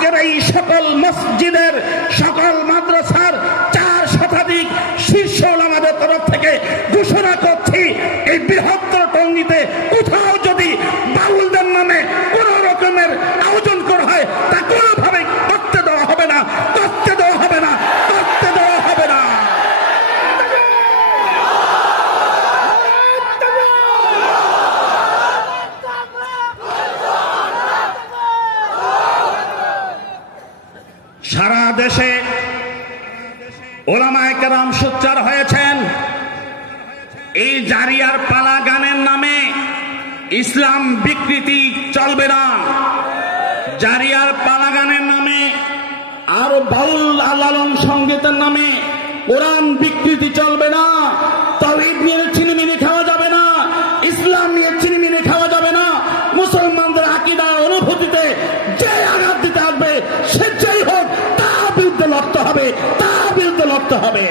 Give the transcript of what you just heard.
আজকের এই সকল মসজিদের সকল মাদ্রাসার 4 শতাধিক শীর্ষ ওলামাদের তরফ থেকে ঘোষণা করছি, এই বৃহত্তর টঙ্গীতে কোথাও যদি বাউলদের নামে কোন রকমের আয়োজন করা হয় তা কোনোভাবে করতে দেওয়া হবে না, করতে দেওয়া হবে না, করতে দেওয়া হবে না। সারা দেশে ওলামায়ে কেরাম সোচ্চার হয়েছেন, এই জারিয়ার পালা গানের নামে ইসলাম বিকৃতি চলবে না। জারিয়ার পালা গানের নামে আর বাউল লালন সঙ্গীতের নামে কোরআন বিকৃতি চলবে না। তাওহীদ নিয়ে চিনিমিনি খাওয়া যাবে না, ইসলাম নিয়ে চিনিমিনি খাওয়া যাবে না। মুসলমানদের আকীদা অনুভূতিতে যে আঘাত দিতে আসবে সে যেই হোক তার বিরুদ্ধে লড়তে হবে, তার বিরুদ্ধে লড়তে হবে।